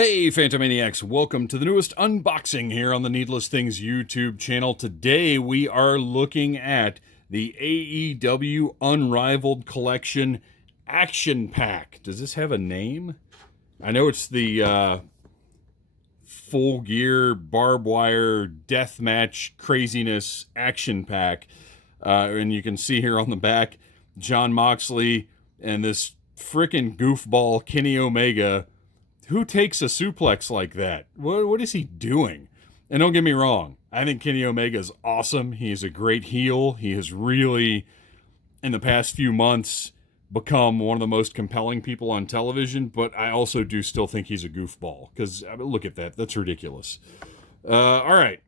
Hey, Phantomaniacs, welcome to the newest unboxing here on the Needless Things YouTube channel. Today we are looking at the AEW Unrivaled Collection Action Pack. Does this have a name? I know it's the Full Gear Barbed Wire Deathmatch Craziness Action Pack. And you can see here on the back, Jon Moxley and this frickin' goofball Kenny Omega. Who takes a suplex like that? What is he doing? And don't get me wrong, I think Kenny Omega is awesome. He's a great heel. He has really, in the past few months, become one of the most compelling people on television, but I also do still think he's a goofball, because look at that. That's ridiculous. All right.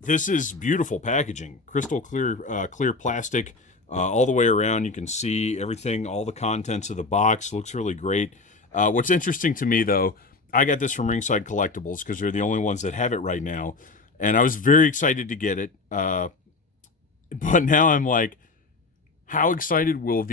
This is beautiful packaging. Crystal clear plastic all the way around. You can see everything, all the contents of the box. Looks really great. What's interesting to me, though, I got this from Ringside Collectibles because they're the only ones that have it right now, and I was very excited to get it. But now I'm like, how exciting will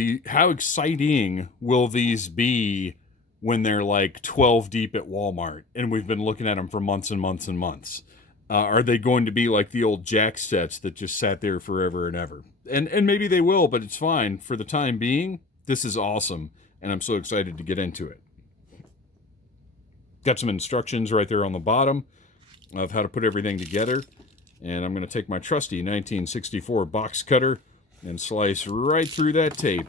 these be when they're like 12 deep at Walmart and we've been looking at them for months and months and months? Are they going to be like the old Jack sets that just sat there forever and ever? And maybe they will, but it's fine. For the time being, this is awesome, and I'm so excited to get into it. Got some instructions right there on the bottom of how to put everything together. And I'm going to take my trusty 1964 box cutter and slice right through that tape.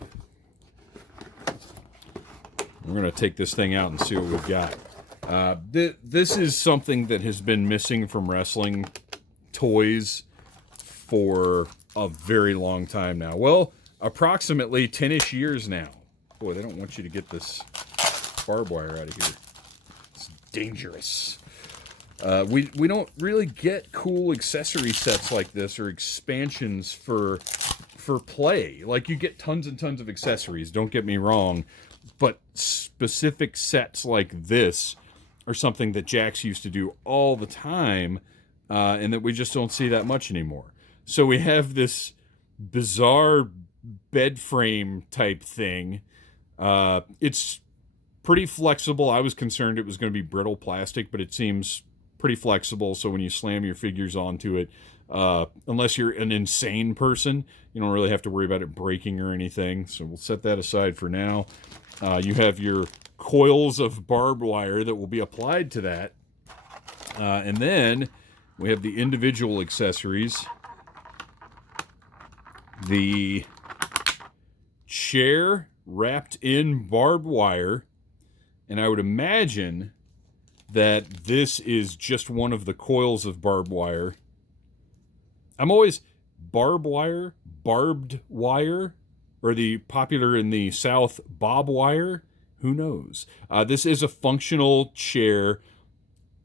We're going to take this thing out and see what we've got. This is something that has been missing from wrestling toys for a very long time now. Well, approximately 10-ish years now. Boy, they don't want you to get this barbed wire out of here. Dangerous. We don't really get cool accessory sets like this or expansions for play. Like, you get tons and tons of accessories, don't get me wrong, but specific sets like this are something that Jax used to do all the time, and that we just don't see that much anymore. So we have this bizarre bed frame type thing. It's pretty flexible. I was concerned it was going to be brittle plastic, but it seems pretty flexible. So when you slam your figures onto it, unless you're an insane person, you don't really have to worry about it breaking or anything. So we'll set that aside for now. You have your coils of barbed wire that will be applied to that. And then we have the individual accessories. The chair wrapped in barbed wire. And I would imagine that this is just one of the coils of barbed wire. I'm always barbed wire, or the popular in the South, bob wire. Who knows? This is a functional chair.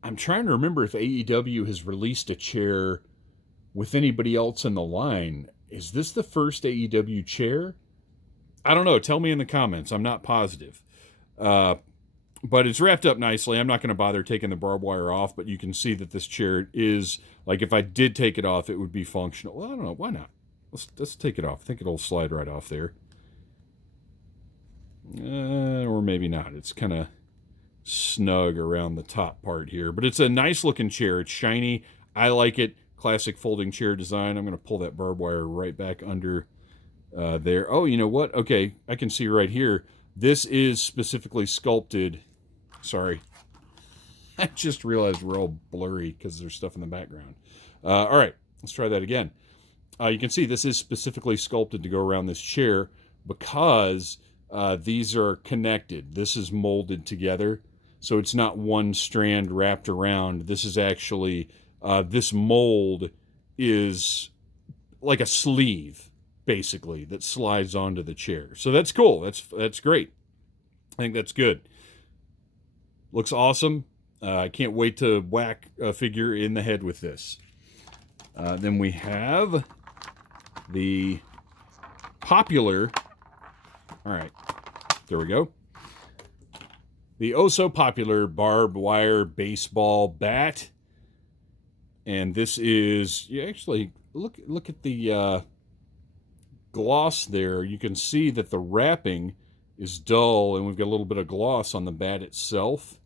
I'm trying to remember if AEW has released a chair with anybody else in the line. Is this the first AEW chair? I don't know. Tell me in the comments. I'm not positive. But it's wrapped up nicely. I'm not going to bother taking the barbed wire off, but you can see that this chair is, like, if I did take it off, it would be functional. Well, I don't know. Why not? Let's take it off. I think it'll slide right off there. Or maybe not. It's kind of snug around the top part here. But it's a nice looking chair. It's shiny. I like it. Classic folding chair design. I'm going to pull that barbed wire right back under there. Oh, you know what? Okay, I can see right here. This is specifically sculpted. Sorry. I just realized we're all blurry because there's stuff in the background. All right, let's try that again. You can see this is specifically sculpted to go around this chair because these are connected. This is molded together, so it's not one strand wrapped around. This is actually, this mold is like a sleeve, basically, that slides onto the chair. So that's cool. That's great. I think that's good. Looks awesome. I can't wait to whack a figure in the head with this. Then we have the popular... All right, there we go. The oh-so-popular barbed wire baseball bat. And this is... You actually, look at the gloss there. You can see that the wrapping is dull, and we've got a little bit of gloss on the bat itself.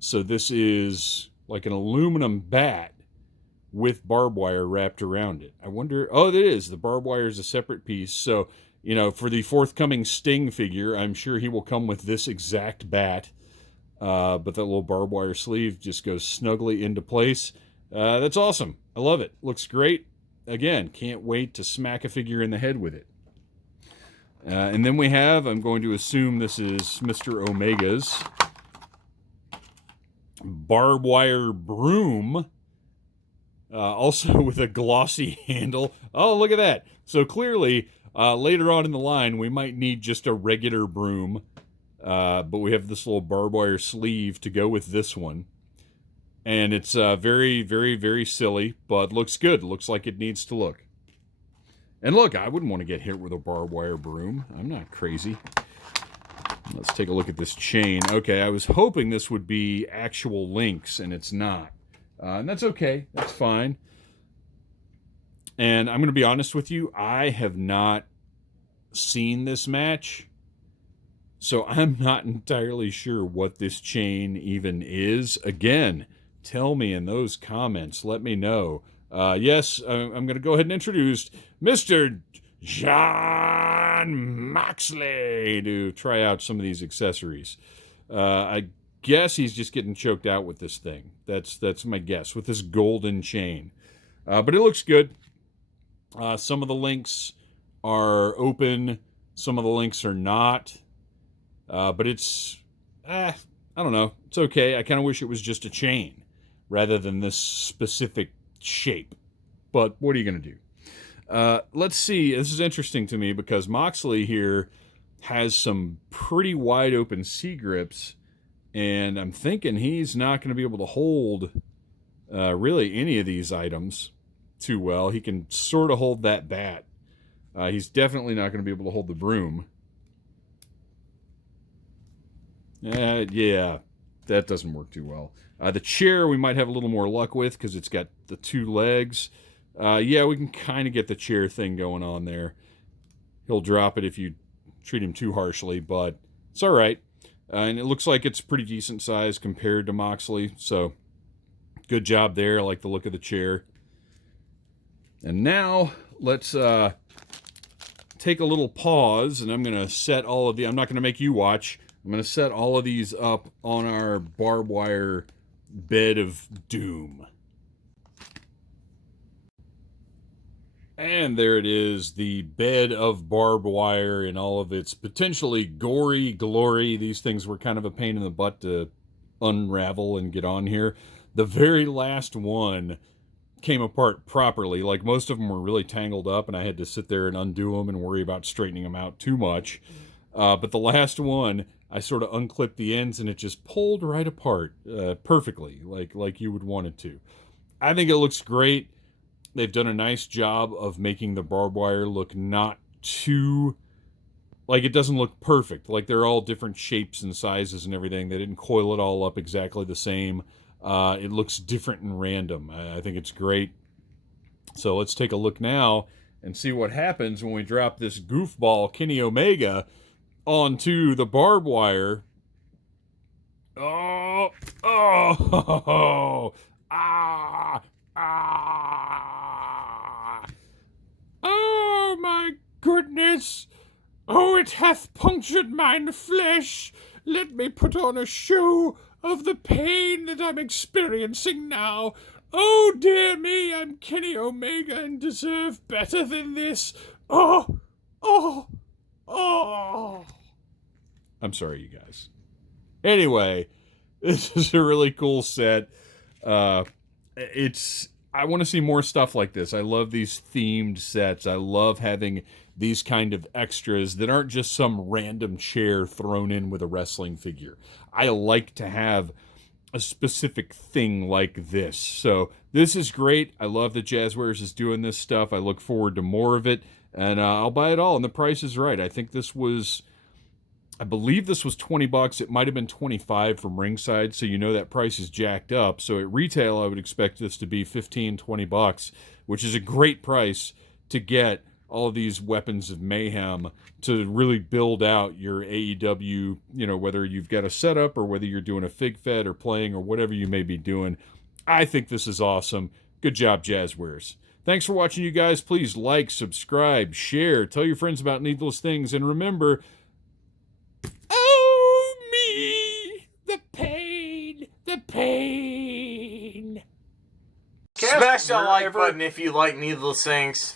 So this is like an aluminum bat with barbed wire wrapped around it. I wonder, oh, it is. The barbed wire is a separate piece. So, for the forthcoming Sting figure, I'm sure he will come with this exact bat. But that little barbed wire sleeve just goes snugly into place. That's awesome. I love it. Looks great. Again, can't wait to smack a figure in the head with it. And then we have, I'm going to assume this is Mr. Omega's barbed wire broom. Also with a glossy handle. Oh, look at that. So clearly, later on in the line, we might need just a regular broom. But we have this little barbed wire sleeve to go with this one. And it's very, very, very silly, but looks good. Looks like it needs to look. And look, I wouldn't want to get hit with a barbed wire broom. I'm not crazy. Let's take a look at this chain. Okay, I was hoping this would be actual links, and it's not. And that's okay. That's fine. And I'm going to be honest with you. I have not seen this match. So I'm not entirely sure what this chain even is. Again, tell me in those comments. Let me know. Yes, I'm going to go ahead and introduce Mr. John Moxley to try out some of these accessories. I guess he's just getting choked out with this thing. That's my guess, with this golden chain. But it looks good. Some of the links are open. Some of the links are not. But it's, I don't know. It's okay. I kind of wish it was just a chain rather than this specific shape. But what are you going to do? Let's see. This is interesting to me because Moxley here has some pretty wide open C-grips, and I'm thinking he's not going to be able to hold really any of these items too well. He can sort of hold that bat. He's definitely not going to be able to hold the broom. Yeah, that doesn't work too well. The chair we might have a little more luck with because it's got the two legs. Yeah, we can kind of get the chair thing going on there. He'll drop it if you treat him too harshly, but it's all right. And it looks like it's pretty decent size compared to Moxley, so good job there. I like the look of the chair. And now let's take a little pause, and I'm going to set all of the... I'm not going to make you watch. I'm going to set all of these up on our barbed wire bed of doom. And there it is, the bed of barbed wire in all of its potentially gory glory. These things were kind of a pain in the butt to unravel and get on here. The very last one came apart properly. Like, most of them were really tangled up, and I had to sit there and undo them and worry about straightening them out too much. But the last one, I sort of unclipped the ends and it just pulled right apart perfectly, like you would want it to. I think it looks great. They've done a nice job of making the barbed wire look not too... Like, it doesn't look perfect. Like, they're all different shapes and sizes and everything. They didn't coil it all up exactly the same. It looks different and random. I think it's great. So let's take a look now and see what happens when we drop this goofball Kenny Omega onto the barbed wire. Oh, oh my goodness. Oh, it hath punctured mine flesh. Let me put on a show of the pain that I'm experiencing now. Oh, dear me, I'm Kenny Omega and deserve better than this. Oh. I'm sorry, you guys. Anyway, this is a really cool set. I want to see more stuff like this. I love these themed sets. I love having these kind of extras that aren't just some random chair thrown in with a wrestling figure. I like to have a specific thing like this. So this is great. I love that Jazwares is doing this stuff. I look forward to more of it, and I'll buy it all, and the price is right. I believe this was $20. It might have been $25 from ringside, so you know that price is jacked up. So at retail, I would expect this to be $15, $20, which is a great price to get all of these weapons of mayhem to really build out your AEW, you know, whether you've got a setup or whether you're doing a fig fed or playing or whatever you may be doing. I think this is awesome. Good job, Jazwares. Thanks for watching, you guys. Please like, subscribe, share, tell your friends about Needless Things, and remember, oh me, the pain, the pain. Smash that like button if you like Needless Things.